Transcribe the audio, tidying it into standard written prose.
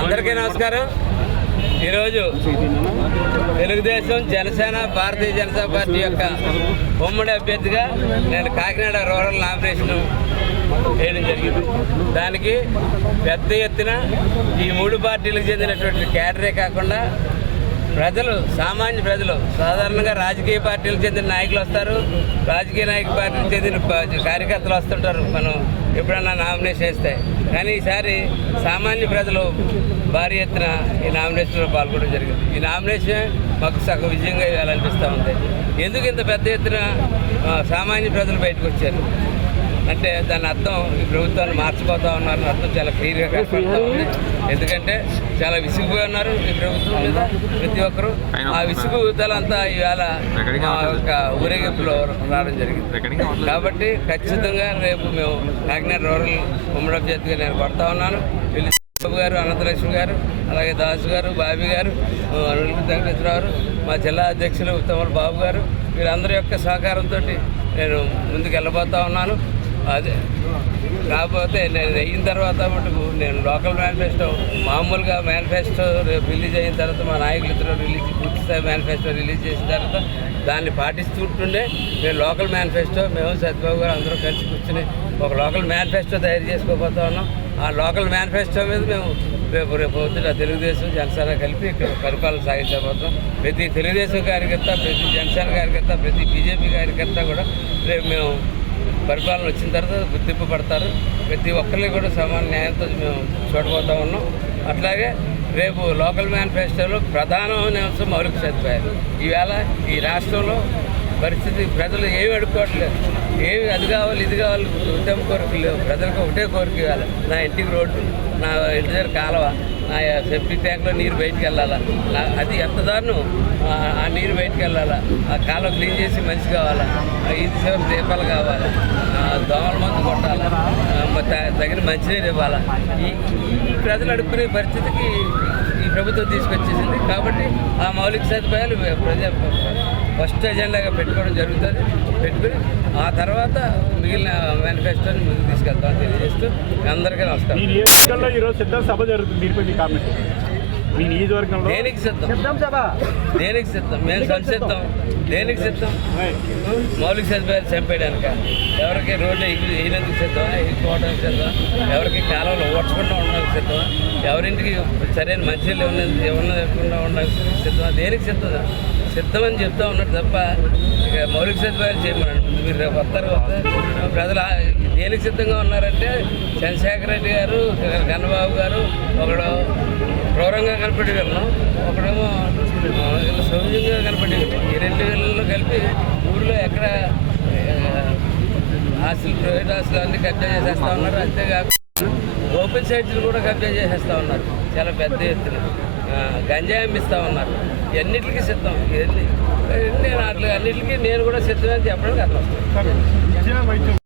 అందరికీ నమస్కారం. ఈరోజు తెలుగుదేశం, జనసేన, భారతీయ జనతా పార్టీ యొక్క ఉమ్మడి అభ్యర్థిగా నేను కాకినాడ రూరల్ నామినేషన్ వేయడం జరిగింది. దానికి పెద్ద ఎత్తున ఈ మూడు పార్టీలకు చెందినటువంటి క్యాడరే కాకుండా ప్రజలు, సామాన్య ప్రజలు, సాధారణంగా రాజకీయ పార్టీలకు చెందిన నాయకులు వస్తారు, రాజకీయ పార్టీలకు చెందిన కార్యకర్తలు వస్తుంటారు మనం ఎప్పుడన్నా నామినేషన్ వేస్తే. కానీ ఈసారి సామాన్య ప్రజలు భారీ ఎత్తున ఈ నామినేషన్లో పాల్గొనడం జరిగింది. ఈ నామినేషన్ మాకు సగం విజయంగా ఇవ్వాలనిపిస్తూ ఉంది. ఎందుకు ఇంత పెద్ద ఎత్తున సామాన్య ప్రజలు బయటకు వచ్చారు అంటే దాని అర్థం ఈ ప్రభుత్వాన్ని మార్చిపోతా ఉన్నారని అర్థం చాలా క్లియర్గా కనపడుతూ ఉంది. ఎందుకంటే చాలా విసిగిపోయి ఉన్నారు ఈ ప్రభుత్వం మీద ప్రతి ఒక్కరూ. ఆ విసుగుదలంతా ఈవేళ ఒక ఊరేగింపులో రావడం జరిగింది. కాబట్టి ఖచ్చితంగా రేపు మేము కాకినాడ రూరల్ ఉమ్మడి అభ్యర్థిగా నేను కొడతా ఉన్నాను. బాబు గారు, అనంతలక్ష్మి గారు, అలాగే దాసు గారు, బాబీ గారు, వెంకటేశ్వరరావు గారు, మా జిల్లా అధ్యక్షులు ఉత్తమల్ బాబు గారు, వీళ్ళందరి యొక్క సహకారంతో నేను ముందుకు వెళ్ళబోతా ఉన్నాను. అదే కాకపోతే నేను అయిన తర్వాత మటుకు నేను లోకల్ మేనిఫెస్టో, మామూలుగా మేనిఫెస్టో రేపు రిలీజ్ అయిన తర్వాత మా నాయకులు ఇద్దరు పూర్తిస్థాయి మేనిఫెస్టో రిలీజ్ చేసిన తర్వాత దాన్ని పాటిస్తుంటుండే మేము లోకల్ మేనిఫెస్టో, మేము సత్యబాబు గారు అందరూ కలిసి కూర్చుని ఒక లోకల్ మేనిఫెస్టో తయారు చేసుకోబోతా ఉన్నాం. ఆ లోకల్ మేనిఫెస్టో మీద మేము రేపు పొద్దున తెలుగుదేశం, జనసేన కలిపి ఇక్కడ పరిపాలన సాగించబోతాం. ప్రతి తెలుగుదేశం కార్యకర్త, ప్రతి జనసేన కార్యకర్త, ప్రతి బీజేపీ కార్యకర్త కూడా రేపు మేము పరిపాలన వచ్చిన తర్వాత గుర్తింపు పడతారు. ప్రతి ఒక్కరిని కూడా సమాన న్యాయంతో మేము చూడబోతా ఉన్నాం. అట్లాగే రేపు లోకల్ మేనిఫెస్టోలో ప్రధానమైన అంశం మౌలిక సదుపాయాలు. ఈవేళ ఈ రాష్ట్రంలో పరిస్థితి ప్రజలు ఏమి అడుక్కోవట్లేదు, ఏమి అది కావాలి ఇది కావాలి ఉద్యమ కోరికలు లేవు. ప్రజలకు ఒకటే కోరిక ఇవ్వాలి, నా ఇంటికి రోడ్డు, నా ఇంటి దగ్గర కాలువ, నా సెప్టిక్ ట్యాంక్లో నీరు బయటికి వెళ్ళాలా, అది ఎంత దారుణం, ఆ నీరు బయటికి వెళ్ళాలా, ఆ కాలువ క్లీన్ చేసి మంచి కావాలా, ఈది సేవ దీపాలు కావాలా, దోమల మందు కొట్టాలా, తగిన మంచినీరు ఇవ్వాలా. ఈ ప్రజలు అడుక్కునే పరిస్థితికి ఈ ప్రభుత్వం తీసుకొచ్చేసింది. కాబట్టి ఆ మౌలిక సదుపాయాలు ఫస్ట్ ఎజెండాగా పెట్టుకోవడం జరుగుతుంది. పెట్టుకుని ఆ తర్వాత మిగిలిన మేనిఫెస్టోని ముందుకు తీసుకెళ్తామని తెలియజేస్తూ అందరికీ నమస్కారం. ఈ నియోజకవర్గంలో ఈరోజు సిద్ధం సభ జరుగుతుంది. దీనిపై కామెంట్. మీ నియోజకవర్గంలో దేనికి సిద్ధం? దేనికి సిద్ధం? మేము సంసిద్ధం. దేనికి సిద్ధం? మౌలిక సదుపాయాలు చంపేయడానిక? ఎవరికి రోడ్డు వేయనందుకు సిద్ధమా? ఎక్కిపోవడానికి సిద్ధమా? ఎవరికి కాలంలో ఓడ్చకుండా ఉండడానికి సిద్ధమా? ఎవరింటికి సరైన మంచినీళ్ళు ఇవ్వకుండా ఉండడానికి సిద్ధమా? దేనికి సిద్ధమని చెప్తా ఉన్నట్టు తప్ప ఇక మౌలిక సదుపాయాలు చేయమన్నాడు. ముందు మీరు రేపు వస్తారు. ప్రజలు దేనికి సిద్ధంగా ఉన్నారంటే చంద్రశేఖర్ రెడ్డి గారు, కన్నబాబు గారు ఒకడు క్రూరంగా కనపడి వెళ్ళాం, ఒకడేమో సౌజన్యంగా కనపడి వెళ్ళాం. ఈ రెండు వేలలో కలిపి ఊళ్ళో ఎక్కడ ఆస్తులు, ప్రైవేట్ ఆస్తులు అన్నీ కబ్జా చేసేస్తూ ఉన్నారు. అంతేకాకుండా ఓపెన్ సైట్స్లు కూడా కబ్జా చేసేస్తూ ఉన్నారు చాలా పెద్ద ఎత్తున. గంజాయి అమ్మిస్తూ ఉన్నారు. ఎన్నిటికీ సిద్ధం. అన్నిటికీ నేను కూడా సిద్ధమని చెప్పడానికి అర్థం వస్తుంది.